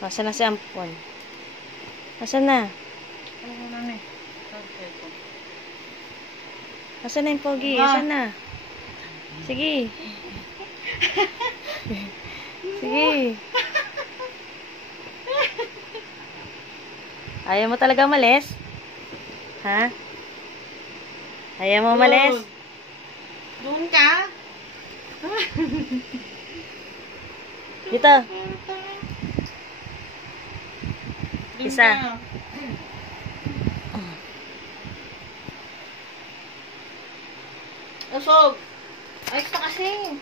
Nasaan na si Ampon? Nasaan na? Ano na eh? Nasaan na yung pogi? Nasaan na? Sige. Sige. Ayaw mo talaga umalis? Ha? Ayaw mo umalis? Doon ka? Dito. Isa. Usog. Ayos na kasi.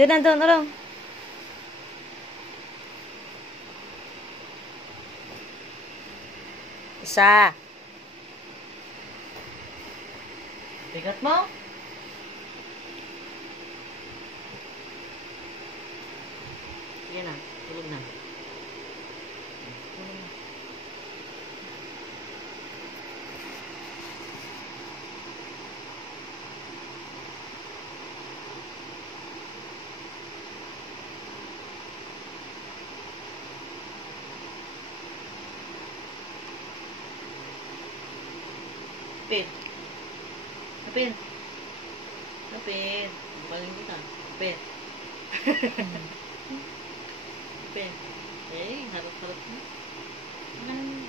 Doon, nandun, urong. Isa. Bigat mo? Sige na. Tulog na. Tulog na. Pin. Pin. Pin. Bukaling kita. Pin. Pin. Eh, harap-harap mo.